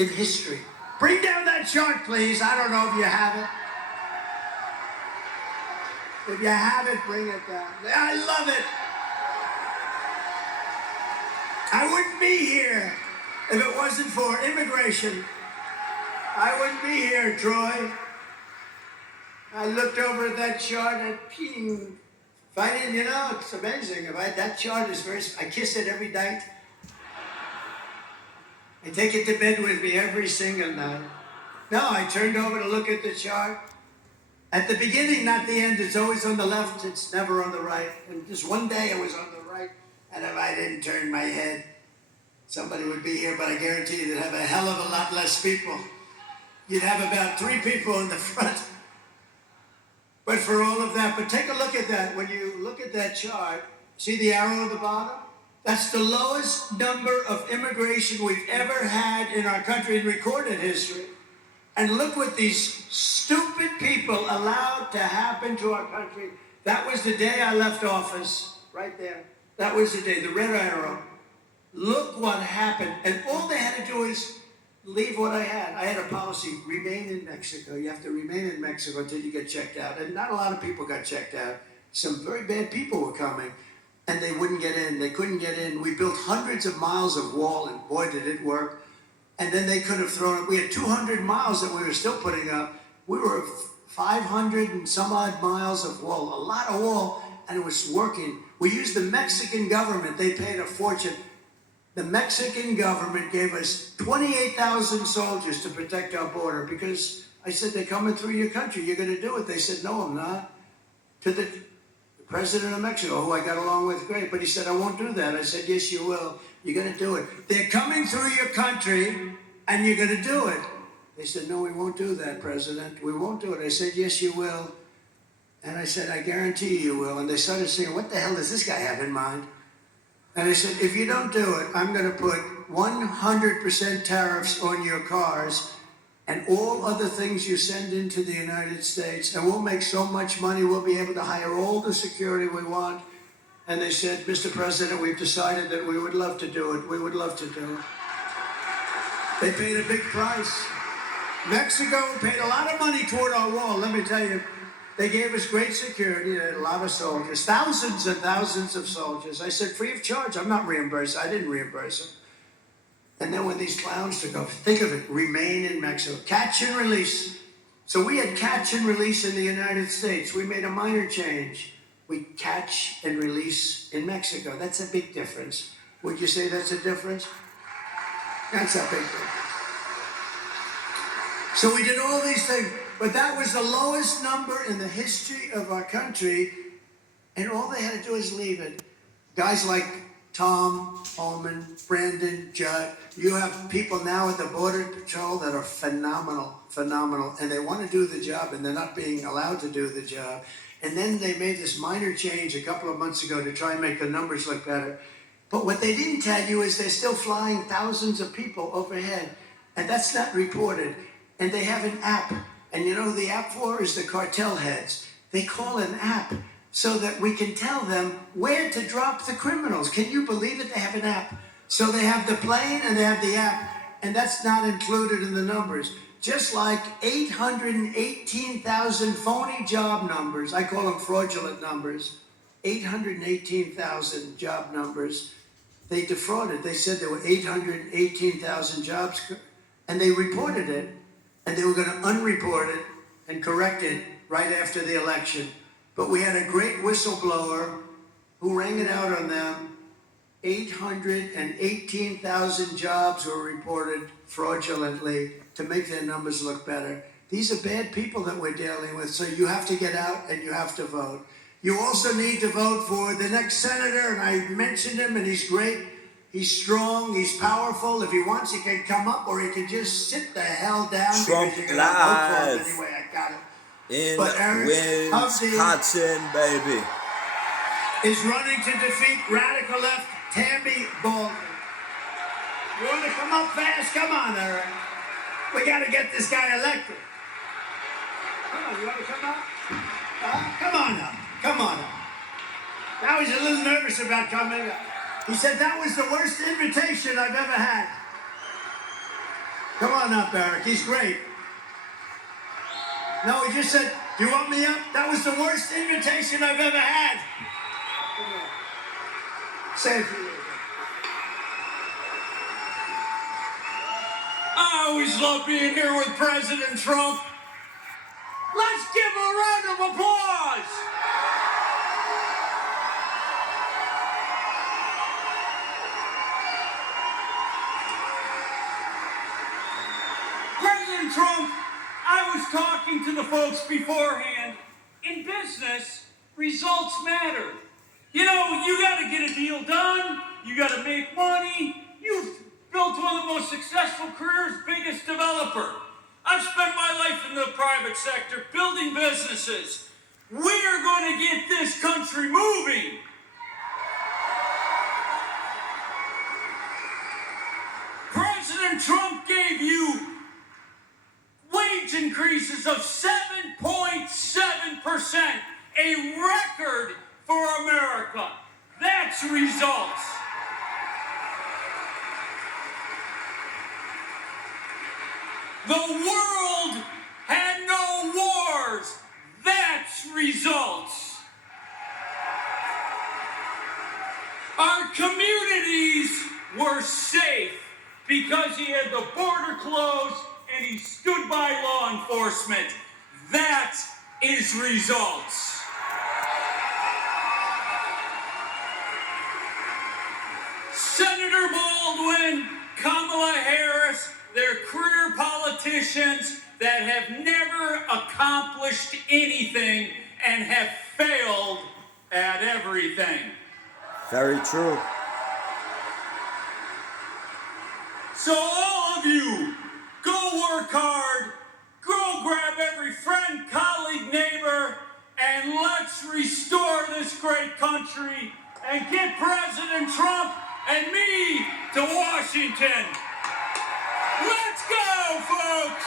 in history. Bring down that chart, please. I don't know if you have it. If you have it, bring it down. I love it. I wouldn't be here if it wasn't for immigration. I wouldn't be here, Troy. I looked over at that chart and ping. If I didn't, it's amazing. That chart is I kiss it every night. I take it to bed with me every single night. No, I turned over to look at the chart. At the beginning, not the end. It's always on the left. It's never on the right. And just one day it was on the right. And if I didn't turn my head, somebody would be here. But I guarantee you they'd have a hell of a lot less people. You'd have about 3 people in the front. But for all of that, but take a look at that. When you look at that chart, see the arrow at the bottom? That's the lowest number of immigration we've ever had in our country in recorded history. And look what these stupid people allowed to happen to our country. That was the day I left office, right there. That was the day, the red arrow. Look what happened. And all they had to do is leave what I had. I had a policy, remain in Mexico. You have to remain in Mexico until you get checked out. And not a lot of people got checked out. Some very bad people were coming. And they wouldn't get in. They couldn't get in. We built hundreds of miles of wall, and boy, did it work. And then they could have thrown it. We had 200 miles that we were still putting up. We were 500 and some odd miles of wall, a lot of wall, and it was working. We used the Mexican government. They paid a fortune. The Mexican government gave us 28,000 soldiers to protect our border because I said, they're coming through your country. You're going to do it. They said, no, I'm not. To the president of Mexico, who I got along with great, but he said, I won't do that. I said, yes, you will. You're going to do it. They're coming through your country, and you're going to do it. They said, no, we won't do that, President. We won't do it. I said, yes, you will. And I said, I guarantee you will. And they started saying, what the hell does this guy have in mind? And I said, if you don't do it, I'm going to put 100% tariffs on your cars and all other things you send into the United States, and we'll make so much money, we'll be able to hire all the security we want. And they said, Mr. President, we've decided that we would love to do it. We would love to do it. They paid a big price. Mexico paid a lot of money toward our wall. Let me tell you, they gave us great security. They had a lot of soldiers, thousands and thousands of soldiers. I said, free of charge. I'm not reimbursed. I didn't reimburse them. And then when these clowns took off, think of it, remain in Mexico. Catch and release. So we had catch and release in the United States. We made a minor change. We catch and release in Mexico. That's a big difference. Would you say that's a difference? That's a big difference. So we did all these things, but that was the lowest number in the history of our country, and all they had to do is leave it. Guys like Tom Homan, Brandon Judd, you have people now at the Border Patrol that are phenomenal, and they want to do the job, and they're not being allowed to do the job. And then they made this minor change a couple of months ago to try and make the numbers look better. But what they didn't tell you is they're still flying thousands of people overhead, and that's not reported. And they have an app, and you know who the app for is the cartel heads. They call an app so that we can tell them where to drop the criminals. Can you believe it? They have an app. So they have the plane and they have the app, and that's not included in the numbers. Just like 818,000 phony job numbers, I call them fraudulent numbers, 818,000 job numbers, they defrauded. They said there were 818,000 jobs, and they reported it, and they were going to unreport it and correct it right after the election. But we had a great whistleblower who rang it out on them. 818,000 jobs were reported fraudulently to make their numbers look better. These are bad people that we're dealing with, so you have to get out and you have to vote. You also need to vote for the next senator, and I mentioned him, and he's great. He's strong, he's powerful. If he wants, he can come up, or he can just sit the hell down. Trump because you're live. gonna vote for him anyway. I got it. In Wisconsin, baby. is running to defeat radical left Tammy Baldwin. You want to come up fast? Come on, Eric. We got to get this guy elected. Come on, you want to come up? Come on up. Come on up. I was a little nervous about coming up. He said that was the worst invitation I've ever had. Come on up, Eric. He's great. No, he just said, "Do you want me up?" That was the worst invitation I've ever had. Come on. Say a few words. I always love being here with President Trump. Let's give him a round of applause. President Trump, I was talking to the folks beforehand. In business, results matter. You know, you got to get a deal done. You got to make money. You've built one of the most successful careers, biggest developer. I've spent my life in the private sector building businesses. We're going to get this country moving. President Trump gave you wage increases of 7.7%, a record for America. That's results. The world had no wars. That's results. Our communities were safe because he had the border closed and he stood by law enforcement. That is results. Senator Baldwin, Kamala Harris, they're career politicians that have never accomplished anything and have failed at everything. Very true. So all of you, go work hard, go grab every friend, colleague, neighbor, and let's restore this great country and get President Trump and me to Washington. Let's go, folks!